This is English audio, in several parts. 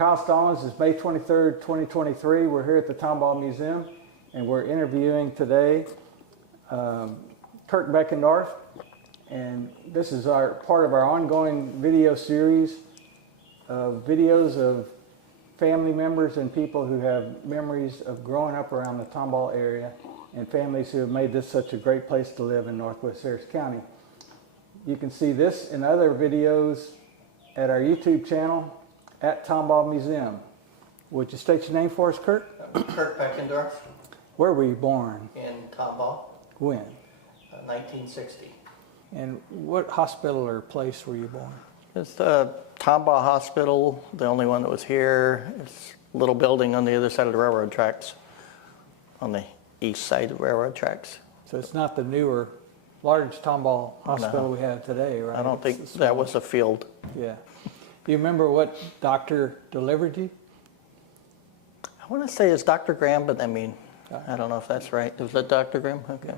Kyle Stallones. It's May 23rd, 2023. We're here at the Tomball Museum, and we're interviewing today Kirk Beckendorf. And this is part of our ongoing video series of videos of family members and people who have memories of growing up around the Tomball area and families who have made this such a great place to live in Northwest Harris County. You can see this and other videos at our YouTube channel at Tomball Museum. Would you state your name for us, Kirk? Kirk Beckendorf. Where were you born? In Tomball. When? 1960. And what hospital or place were you born? It's the Tomball Hospital, the only one that was here. It's a little building on the other side of the railroad tracks, on the east side of the railroad tracks. So it's not the newer, large Tomball hospital we have today, right? I don't think that was a field. Yeah. Do you remember what doctor delivered you? I want to say it's Dr. Graham, but I mean, I don't know if that's right. Was that Dr. Graham? Okay.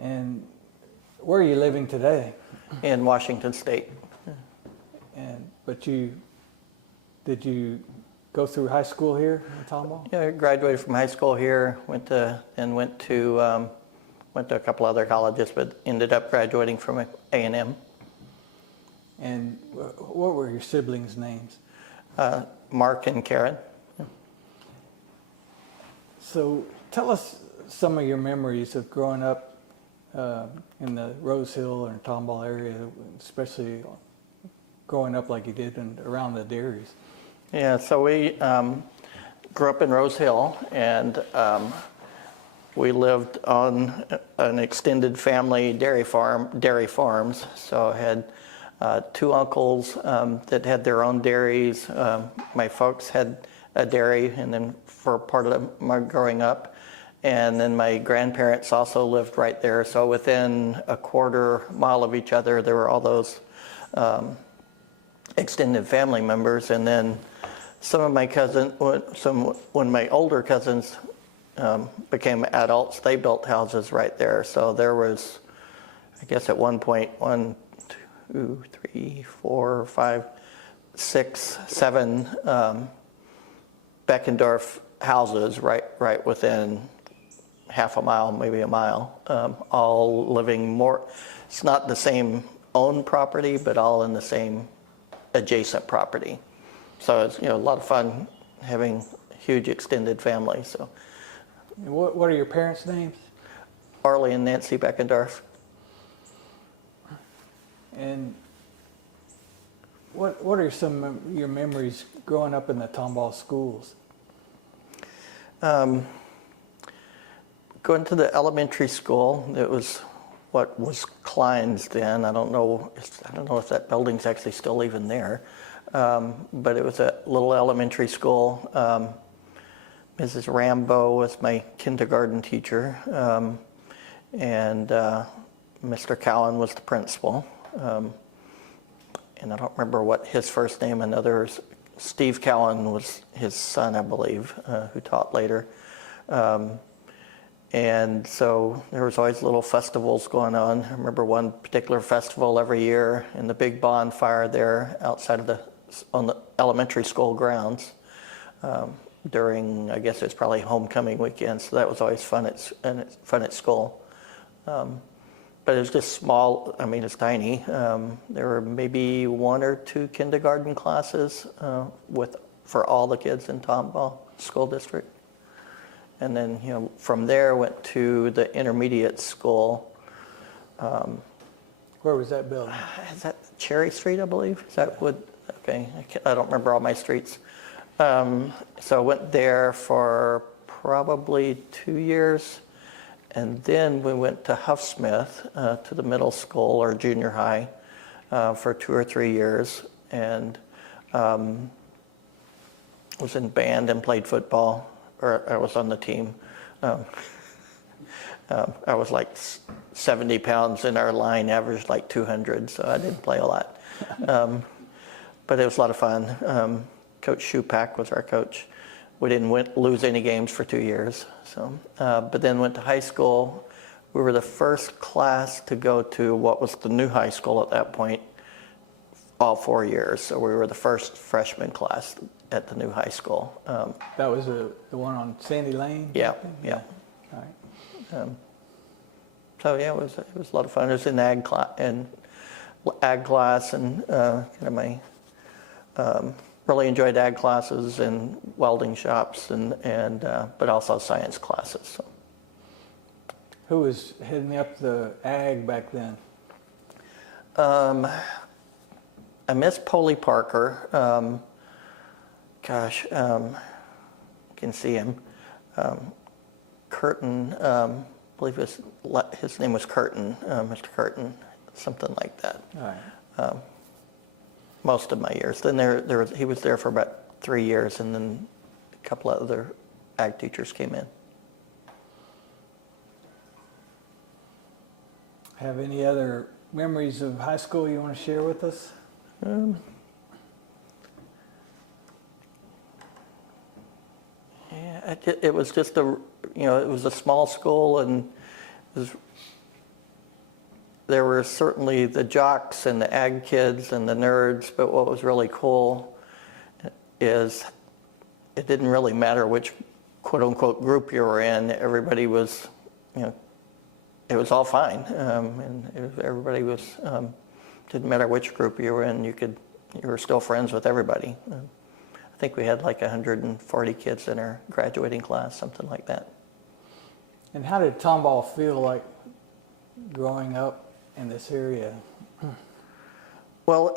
And where are you living today? In Washington State. But did you go through high school here in Tomball? Yeah, I graduated from high school here, went to a couple other colleges, but ended up graduating from A&M. And what were your siblings' names? Mark and Karen. So tell us some of your memories of growing up in the Rosehill or Tomball area, especially growing up like you did around the dairies. Yeah, so we grew up in Rosehill, and we lived on an extended family dairy farms. So I had two uncles that had their own dairies. My folks had a dairy, and then for part of my growing up. And then my grandparents also lived right there. So within a quarter mile of each other, there were all those extended family members. And then some of my cousins, when my older cousins became adults, they built houses right there. So there was, I guess at one point, 1, 2, 3, 4, 5, 6, 7 Beckendorf houses right within half a mile, maybe a mile, all living it's not the same owned property, but all in the same adjacent property. So it's a lot of fun having a huge extended family. So, what are your parents' names? Arlie and Nancy Beckendorf. And what are some of your memories growing up in the Tomball schools? Going to the elementary school, it was what was Klein's then. I don't know if that building's actually still even there, but it was a little elementary school. Mrs. Rambo was my kindergarten teacher, and Mr. Cowan was the principal. And I don't remember what his first name. Steve Cowan was his son, I believe, who taught later. And so there was always little festivals going on. I remember one particular festival every year in the big bonfire there outside on the elementary school grounds during, I guess it's probably homecoming weekend. So that was always fun at school. But it was just small. I mean, it's tiny. There were maybe 1 or 2 kindergarten classes for all the kids in Tomball School District. And then, from there went to the intermediate school. Where was that building? Is that Cherry Street, I believe? Is that what? Okay, I don't remember all my streets. So I went there for probably 2 years. And then we went to Huffsmith, to the middle school or junior high, for 2 or 3 years. And was in band and played football. Or I was on the team. I was like 70 pounds, and our line averaged like 200, so I didn't play a lot. But it was a lot of fun. Coach Shupak was our coach. We didn't lose any games for 2 years. So, but then went to high school. We were the first class to go to what was the new high school at that point, all 4 years. So we were the first freshman class at the new high school. That was the one on Sandy Lane? Yeah, yeah. All right. So yeah, it was a lot of fun. It was in ag class, and my really enjoyed ag classes and welding shops and but also science classes. So. Who was heading up the ag back then? I miss Polly Parker. Can see him. Curtin, I believe his name was Curtin, Mr. Curtin, something like that. All right. Most of my years. Then he was there for about 3 years, and then a couple of other ag teachers came in. Have any other memories of high school you want to share with us? Yeah, it was just it was a small school, and there were certainly the jocks and the ag kids and the nerds, but what was really cool is it didn't really matter which quote-unquote group you were in. Everybody was, it was all fine, and everybody was, didn't matter which group you were in, you were still friends with everybody. I think we had like 140 kids in our graduating class, something like that. And how did Tomball feel like growing up in this area? Well,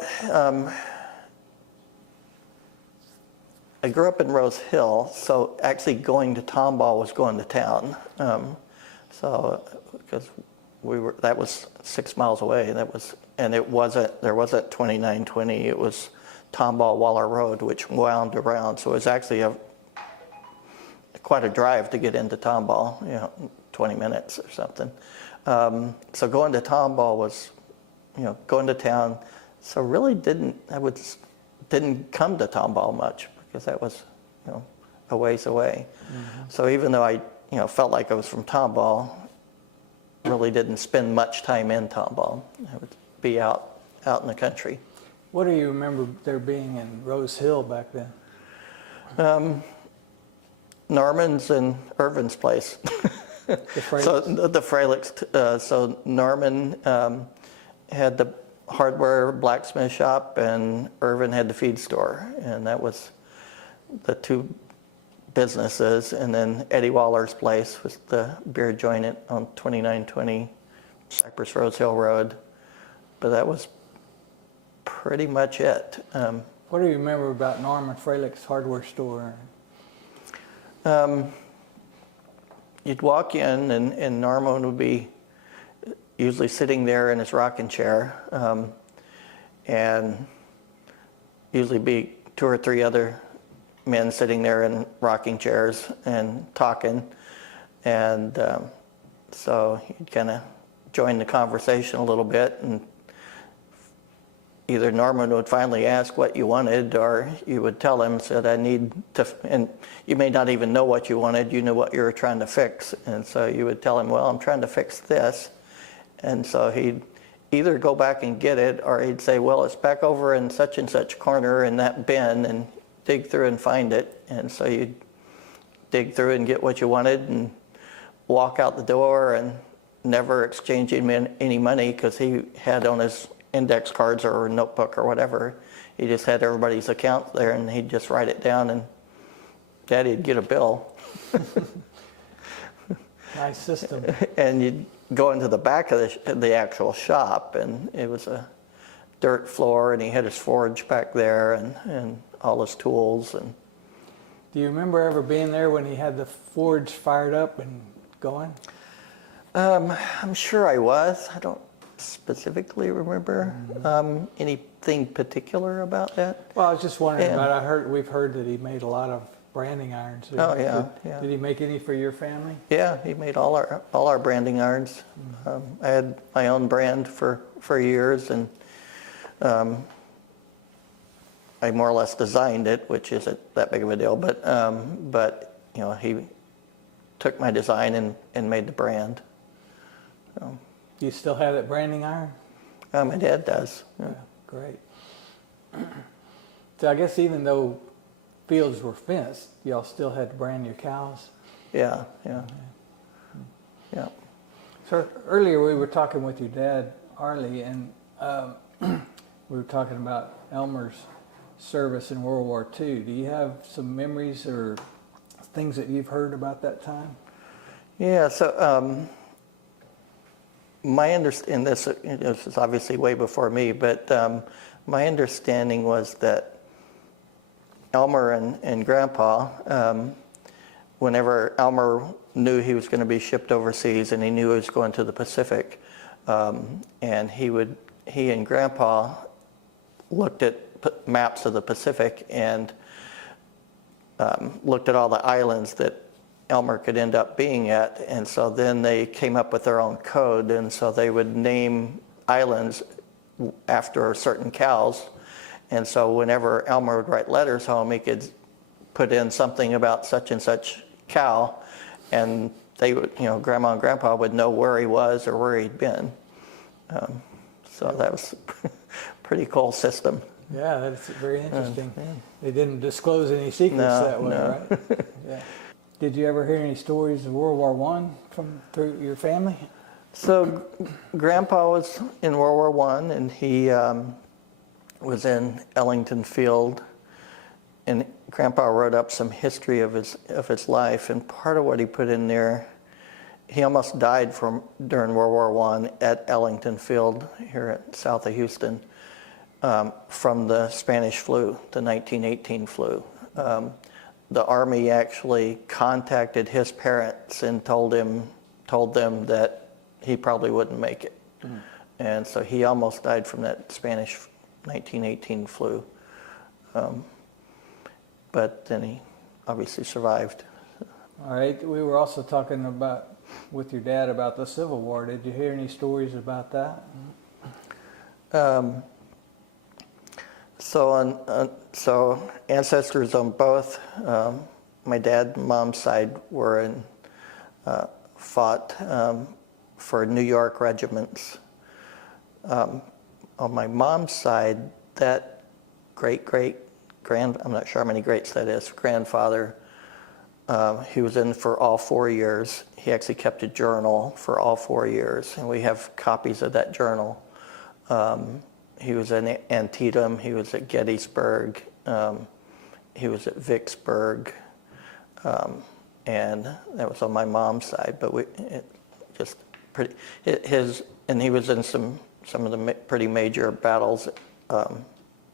I grew up in Rosehill, so actually going to Tomball was going to town. Because that was 6 miles away. There wasn't 2920. It was Tomball Waller Road, which wound around. So it was actually quite a drive to get into Tomball, 20 minutes or something. So going to Tomball was, going to town. So really didn't come to Tomball much because that was, a ways away. Mm-hmm. So even though I, felt like I was from Tomball, really didn't spend much time in Tomball. I would be out in the country. What do you remember there being in Rosehill back then? Norman's and Irvin's place. The Fralick's. So Norman had the hardware blacksmith shop, and Irvin had the feed store, and that was the two businesses. And then Eddie Waller's place was the beer joint on 2920 Cypress Rosehill Road. But that was pretty much it. What do you remember about Norman Fralick's hardware store? You'd walk in, and Norman would be usually sitting there in his rocking chair, and usually be 2 or 3 other men sitting there in rocking chairs and talking. And so you'd kind of join the conversation a little bit, and either Norman would finally ask what you wanted, or you would tell him, said, I need to, and you may not even know what you wanted, you knew what you were trying to fix. And so you would tell him, well, I'm trying to fix this. And so he'd either go back and get it, or he'd say, well, it's back over in such and such corner in that bin, and dig through and find it. And so you'd dig through and get what you wanted and walk out the door and never exchange any money, because he had on his index cards or a notebook or whatever, he just had everybody's account there, and he'd just write it down, and Daddy'd get a bill. Nice system. And you'd go into the back of the actual shop, and it was a dirt floor, and he had his forge back there, and all his tools. And do you remember ever being there when he had the forge fired up and going? I'm sure I was. I don't specifically remember anything particular about that. Well, I was just wondering about. We've heard that he made a lot of branding irons. Oh yeah, yeah. Did he make any for your family? Yeah, he made all our branding irons. I had my own brand for years, and I more or less designed it, which isn't that big of a deal. But he took my design and made the brand. So. Do you still have that branding iron? My dad does. Yeah, great. So I guess even though fields were fenced, y'all still had to brand your cows. Yeah, yeah, yeah. So earlier we were talking with your dad, Arlie, and we were talking about Elmer's service in World War II. Do you have some memories or things that you've heard about that time? Yeah, so my understanding, this is obviously way before me, but my understanding was that Elmer and Grandpa, whenever Elmer knew he was going to be shipped overseas and he knew he was going to the Pacific, and he and Grandpa looked at maps of the Pacific and looked at all the islands that Elmer could end up being at, and so then they came up with their own code, and so they would name islands after certain cows, and so whenever Elmer would write letters home, he could put in something about such and such cow, and they would, Grandma and Grandpa would know where he was or where he'd been. So that was a pretty cool system. Yeah, that's very interesting. They didn't disclose any secrets that way, right? Yeah. Did you ever hear any stories of World War I through your family? So Grandpa was in World War I, and he was in Ellington Field, and Grandpa wrote up some history of his life, and part of what he put in there, he almost died during World War I at Ellington Field here south of Houston from the Spanish flu, the 1918 flu. The Army actually contacted his parents and told them that he probably wouldn't make it. Mm. And so he almost died from that Spanish 1918 flu. But then he obviously survived. All right. We were also talking with your dad about the Civil War. Did you hear any stories about that? So ancestors on both my dad and mom's side were fought for New York regiments. On my mom's side, that I'm not sure how many greats that is, grandfather, he was in for all 4 years. He actually kept a journal for all 4 years, and we have copies of that journal. He was in Antietam, he was at Gettysburg, he was at Vicksburg, and that was on my mom's side. But he was in some of the pretty major battles,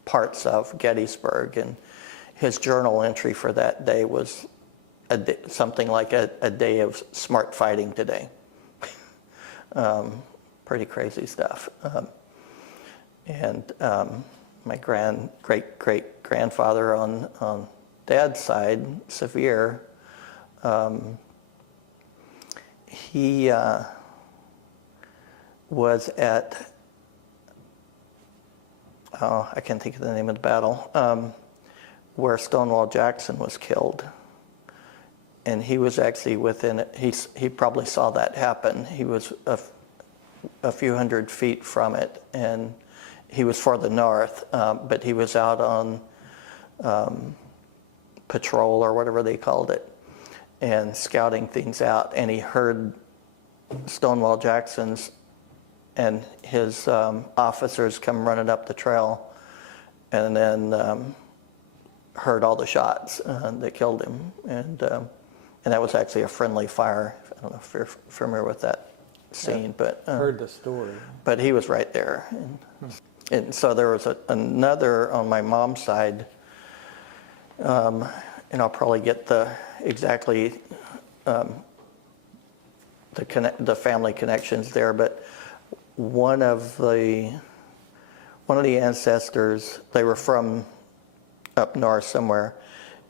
parts of Gettysburg, and his journal entry for that day was something like a day of smart fighting today. Pretty crazy stuff. And my great-great-grandfather on Dad's side, Sevier, he was at, I can't think of the name of the battle, where Stonewall Jackson was killed. And he was actually within it. He probably saw that happen. He was a few hundred feet from it, and he was for the north, but he was out on patrol or whatever they called it, and scouting things out. And he heard Stonewall Jackson's and his officers come running up the trail, and then heard all the shots that killed him. And that was actually a friendly fire. I don't know if you're familiar with that scene, but heard the story. But he was right there. And so there was another on my mom's side, and I'll probably get the family connections there, but one of the ancestors, they were from up north somewhere,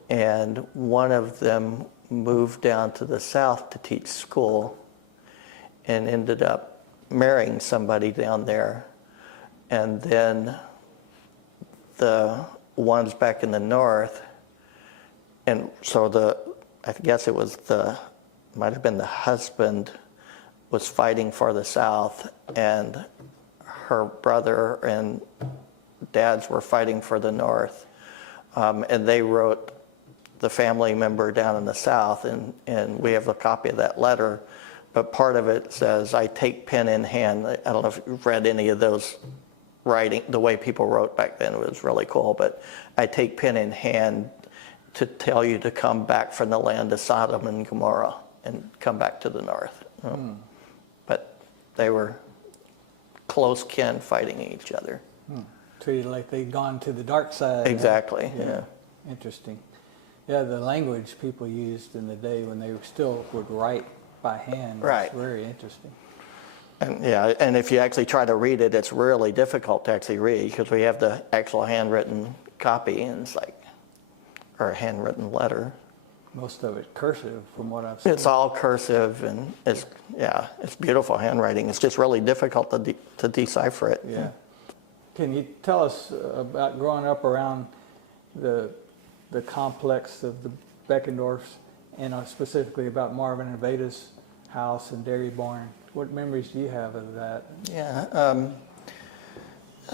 and one of them moved down to the south to teach school and ended up marrying somebody down there. And then the ones back in the north, and so I guess it was might have been the husband was fighting for the South, and her brother and dads were fighting for the North, and they wrote the family member down in the South, and we have a copy of that letter, but part of it says, "I take pen in hand." I don't know if you've read any of those writing, the way people wrote back then was really cool, but "I take pen in hand to tell you to come back from the land of Sodom and Gomorrah and come back to the North." But they were close kin fighting each other. Treated like they'd gone to the dark side. Exactly, yeah. Interesting. Yeah, the language people used in the day when they still would write by hand was very interesting. And yeah, and if you actually try to read it, it's really difficult to actually read because we have the actual handwritten copy, and it's like, or a handwritten letter. Most of it cursive, from what I've seen. It's all cursive, and it's beautiful handwriting. It's just really difficult to decipher it. Yeah. Can you tell us about growing up around the complex of the Beckendorfs, and specifically about Marvin and Veda's house and dairy barn? What memories do you have of that? Yeah.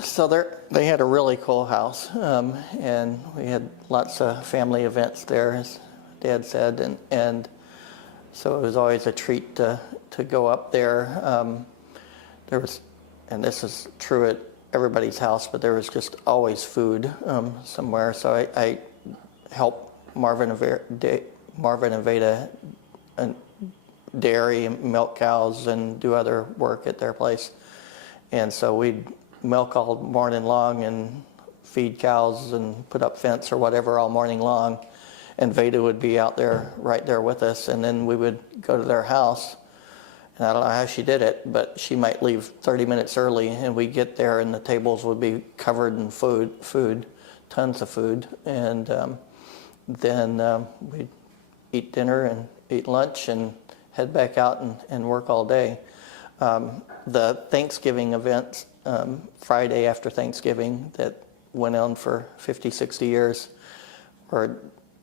So they had a really cool house, and we had lots of family events there, as Dad said, and so it was always a treat to go up there. There was, and this is true at everybody's house, but there was just always food somewhere. So I helped Marvin and Veda dairy and milk cows and do other work at their place. And so we'd milk all morning long and feed cows and put up fence or whatever all morning long. And Veda would be out there, right there with us. And then we would go to their house. And I don't know how she did it, but she might leave 30 minutes early, and we'd get there and the tables would be covered in food, tons of food. And then we'd eat dinner and eat lunch and head back out and work all day. The Thanksgiving events, Friday after Thanksgiving, that went on for 50, 60 years, where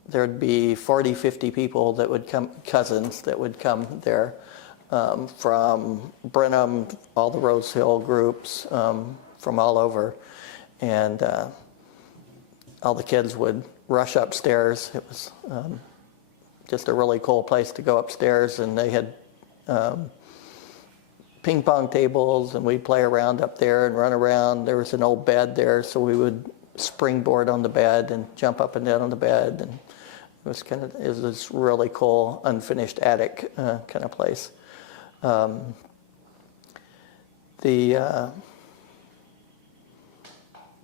there'd be 40, 50 people that would come, cousins that would come there from Brenham, all the Rosehill groups, from all over. And all the kids would rush upstairs. It was just a really cool place to go upstairs, and they had ping pong tables, and we'd play around up there and run around. There was an old bed there, so we would springboard on the bed and jump up and down on the bed, and it was this really cool unfinished attic kind of place.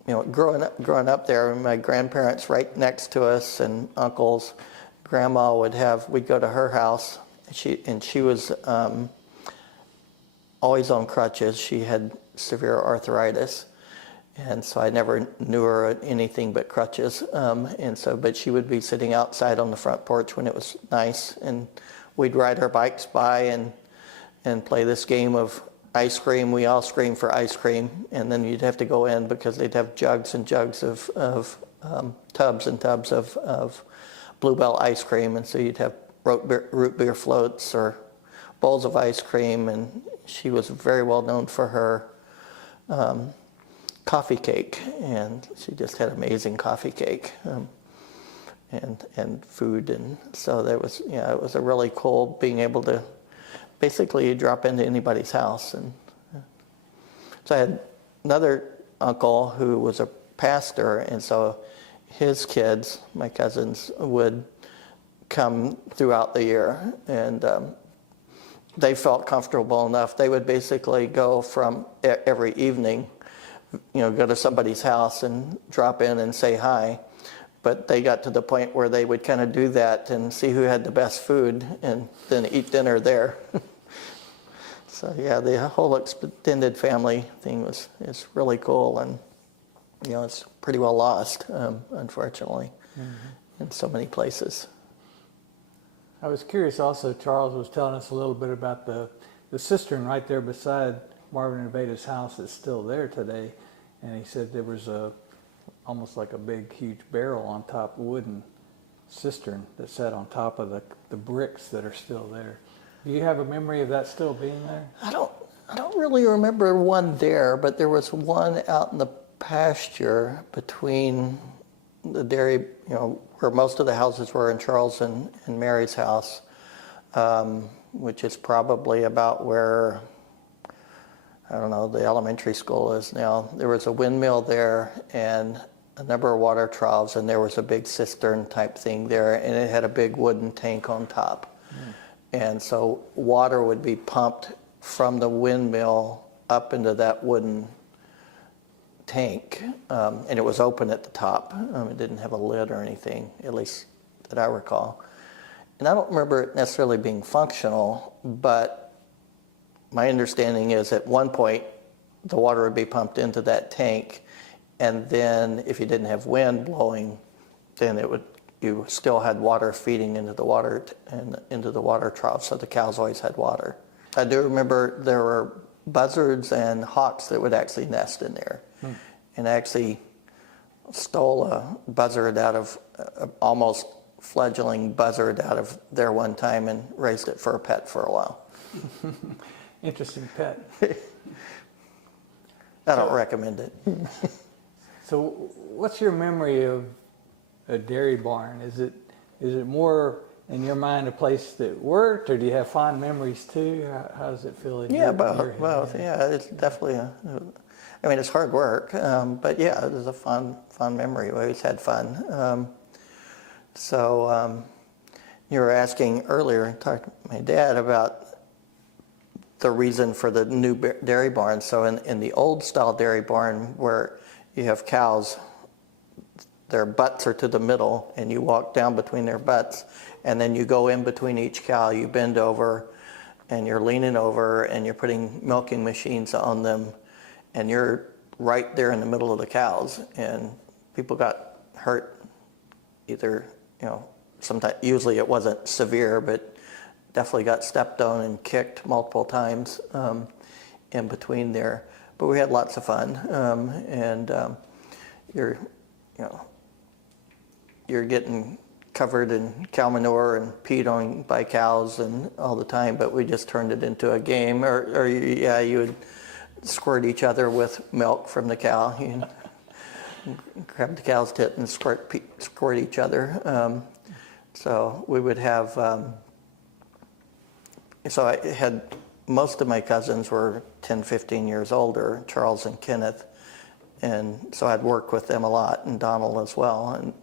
Growing up there, my grandparents right next to us and uncles, grandma we'd go to her house. She was always on crutches. She had severe arthritis, and so I never knew her anything but crutches. But she would be sitting outside on the front porch when it was nice, and we'd ride our bikes by and play this game of ice cream. We all screamed for ice cream, and then you'd have to go in because they'd have jugs and jugs of tubs and tubs of Bluebell ice cream, and so you'd have root beer floats or bowls of ice cream. And she was very well known for her coffee cake, and she just had amazing coffee cake and food. And so it was a really cool being able to basically drop into anybody's house. And so I had another uncle who was a pastor, and so his kids, my cousins, would come throughout the year, and they felt comfortable enough. They would basically go from every evening, go to somebody's house and drop in and say hi. But they got to the point where they would kind of do that and see who had the best food and then eat dinner there. So yeah, the whole extended family thing is really cool, and it's pretty well lost, unfortunately, in so many places. I was curious also, Charles was telling us a little bit about the cistern right there beside Marvin and Veda's house that's still there today. And he said there was almost like a big, huge barrel on top, wooden cistern that sat on top of the bricks that are still there. Do you have a memory of that still being there? I don't really remember one there, but there was one out in the pasture between the dairy, where most of the houses were in Charles and Mary's house, which is probably about where, I don't know, the elementary school is now. There was a windmill there and a number of water troughs, and there was a big cistern type thing there, and it had a big wooden tank on top. And so water would be pumped from the windmill up into that wooden tank, and it was open at the top. It didn't have a lid or anything, at least that I recall. And I don't remember it necessarily being functional, but my understanding is at one point the water would be pumped into that tank, and then if you didn't have wind blowing, then you still had water feeding into the water and into the water trough, so the cows always had water. I do remember there were buzzards and hawks that would actually nest in there. And I actually stole a buzzard out of, almost fledgling buzzard out of there one time and raised it for a pet for a while. Interesting pet. I don't recommend it. So what's your memory of a dairy barn? Is it more in your mind a place that worked, or do you have fond memories too? How does it feel in your head? Both. Yeah, it's definitely it's hard work, but yeah, it was a fun memory. We always had fun. You were asking earlier, talked to my dad about the reason for the new dairy barn. So in the old style dairy barn where you have cows, their butts are to the middle, and you walk down between their butts, and then you go in between each cow, you bend over, and you're leaning over, and you're putting milking machines on them, and you're right there in the middle of the cows, and people got hurt either, sometimes, usually it wasn't severe, but definitely got stepped on and kicked multiple times in between there. But we had lots of fun, you're getting covered in cow manure and peed on by cows and all the time, but we just turned it into a game. You would squirt each other with milk from the cow. You grab the cow's tit and squirt each other. So we would have. So I had most of my cousins were 10, 15 years older, Charles and Kenneth, and so I'd work with them a lot, and Donald as well,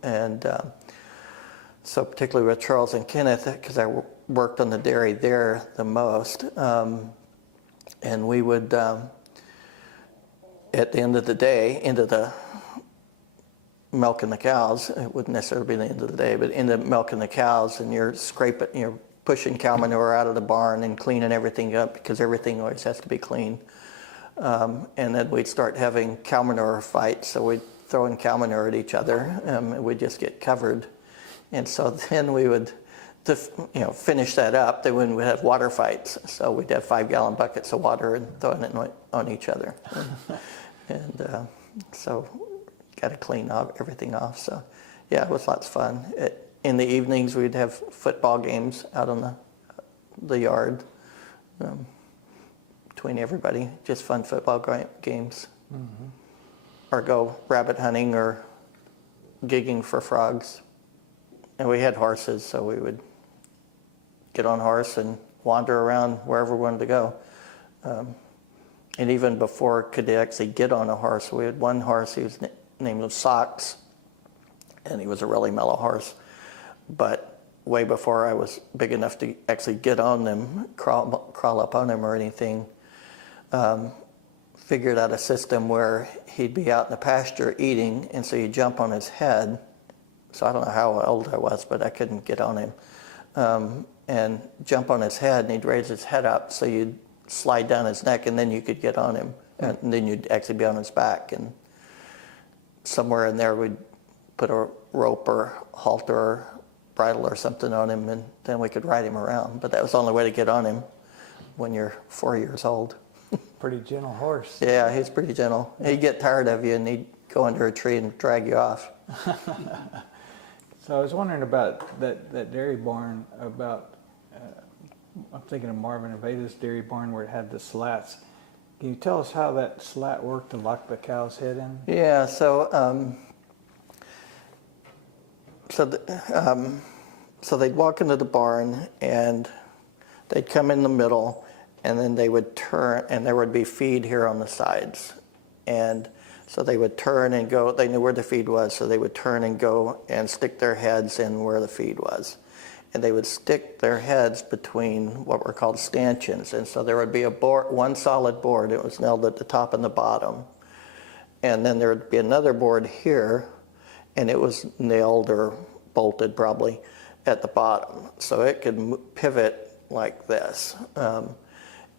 so particularly with Charles and Kenneth, because I worked on the dairy there the most, and we would, at the end of the day, into the milking the cows, it wouldn't necessarily be the end of the day, but into milking the cows, and you're pushing cow manure out of the barn and cleaning everything up, because everything always has to be clean. And then we'd start having cow manure fights, so we'd throw in cow manure at each other, and we'd just get covered. And so then we would, finish that up, then we'd have water fights. So we'd have 5-gallon buckets of water and throwing it on each other. So got to clean everything off. So yeah, it was lots of fun. In the evenings, we'd have football games out on the yard between everybody, just fun football games. Mm-hmm. Or go rabbit hunting or gigging for frogs. And we had horses, so we would get on horse and wander around wherever we wanted to go. And even before could actually get on a horse, we had one horse, whose name was Socks, and he was a really mellow horse. But way before I was big enough to actually get on them, crawl up on him or anything, figured out a system where he'd be out in the pasture eating, and so you jump on his head. So I don't know how old I was, but I couldn't get on him. And jump on his head, and he'd raise his head up, so you'd slide down his neck, and then you could get on him. And then you'd actually be on his back. And somewhere in there, we'd put a rope or halter or bridle or something on him, and then we could ride him around. But that was the only way to get on him when you're 4 years old. Pretty gentle horse. Yeah, he's pretty gentle. He'd get tired of you, and he'd go under a tree and drag you off. So I was wondering about that dairy barn, I'm thinking of Marvin and Veda's dairy barn where it had the slats. Can you tell us how that slat worked to lock the cow's head in? Yeah, so so they'd walk into the barn and they'd come in the middle, and then they would turn, and there would be feed here on the sides. And so they would turn and go, they knew where the feed was, so they would turn and go and stick their heads in where the feed was. And they would stick their heads between what were called stanchions. And so there would be a board, one solid board, it was nailed at the top and the bottom. And then there would be another board here, and it was nailed or bolted probably at the bottom. So it could pivot like this.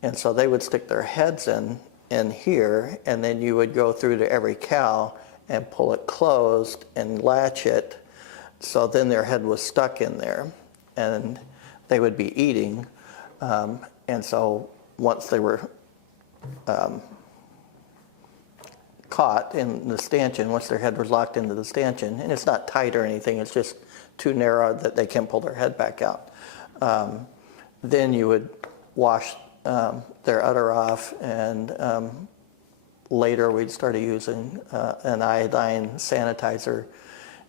And so they would stick their heads in here, and then you would go through to every cow and pull it closed and latch it. So then their head was stuck in there, and they would be eating. And so once they were caught in the stanchion, once their head was locked into the stanchion, and it's not tight or anything, it's just too narrow that they can't pull their head back out. Then you would wash their udder off, and later we'd started using an iodine sanitizer,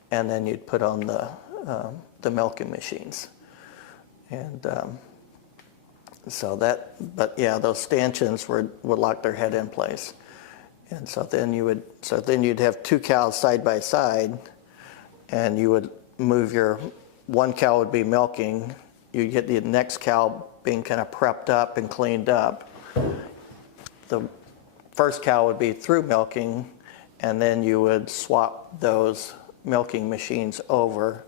and then you'd put on the milking machines. And so that, but yeah, those stanchions would lock their head in place. And so then you'd have two cows side by side, and you would move one cow would be milking, you'd get the next cow being kind of prepped up and cleaned up. The first cow would be through milking, and then you would swap those milking machines over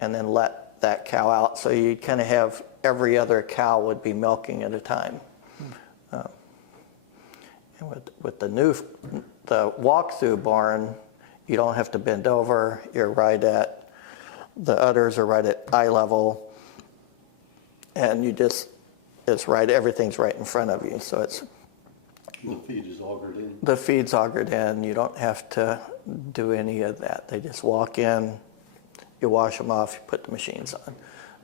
and then let that cow out. So you'd kind of have every other cow would be milking at a time. And with the walk-through barn, you don't have to bend over. You're right at, the udders are right at eye level. And everything's right in front of you. So The feed is augered in. The feed's augered in. You don't have to do any of that. They just walk in, you wash them off, you put the machines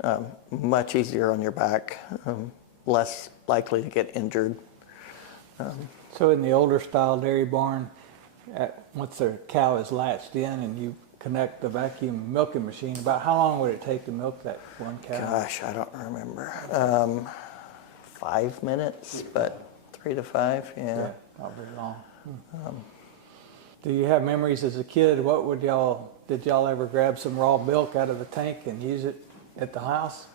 on. Much easier on your back, less likely to get injured. So in the older style dairy barn, once the cow is latched in and you connect the vacuum milking machine, about how long would it take to milk that one cow? Gosh, I don't remember. 5 minutes, but 3 to 5, yeah. Not very long. Do you have memories as a kid? Did y'all ever grab some raw milk out of the tank and use it at the house?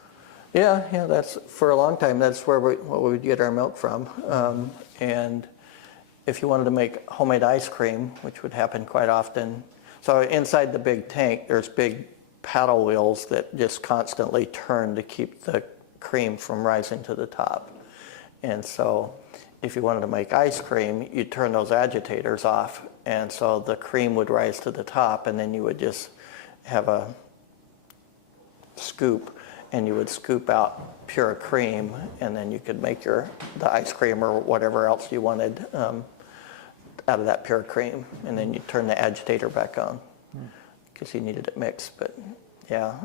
Yeah, that's, for a long time, that's what we would get our milk from. And if you wanted to make homemade ice cream, which would happen quite often, so inside the big tank, there's big paddle wheels that just constantly turn to keep the cream from rising to the top. And so if you wanted to make ice cream, you'd turn those agitators off, and so the cream would rise to the top, and then you would just have a scoop, and you would scoop out pure cream, and then you could make the ice cream or whatever else you wanted out of that pure cream, and then you turn the agitator back on because you needed it mixed. But yeah,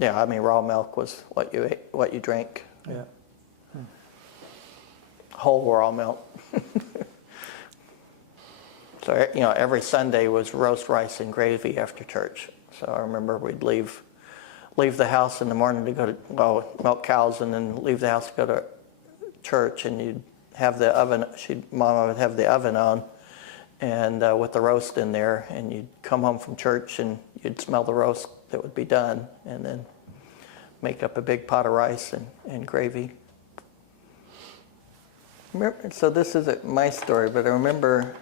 I mean, raw milk was what you ate, what you drank. Yeah. Whole raw milk. So every Sunday was roast rice and gravy after church. So I remember we'd leave the house in the morning to go to milk cows, and then leave the house to go to church, and you'd have the oven. Mama would have the oven on, and with the roast in there, and you'd come home from church and you'd smell the roast that would be done, and then make up a big pot of rice and gravy. So this isn't my story, but I remember,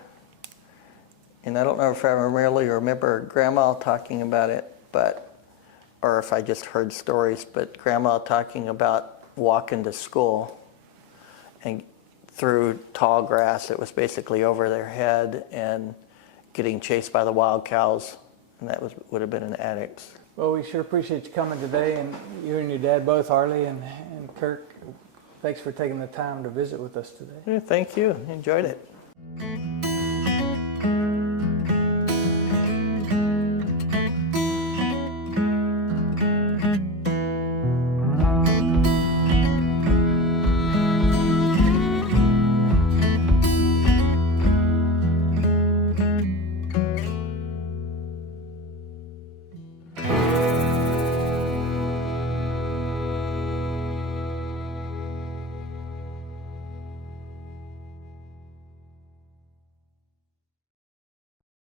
and I don't know if I really remember Grandma talking about it, or if I just heard stories, but Grandma talking about walking to school and through tall grass. It was basically over their head, and getting chased by the wild cows, and that would have been an addict's. Well, we sure appreciate you coming today, and you and your dad both, Arlie and Kirk. Thanks for taking the time to visit with us today. Yeah, thank you. Enjoyed it.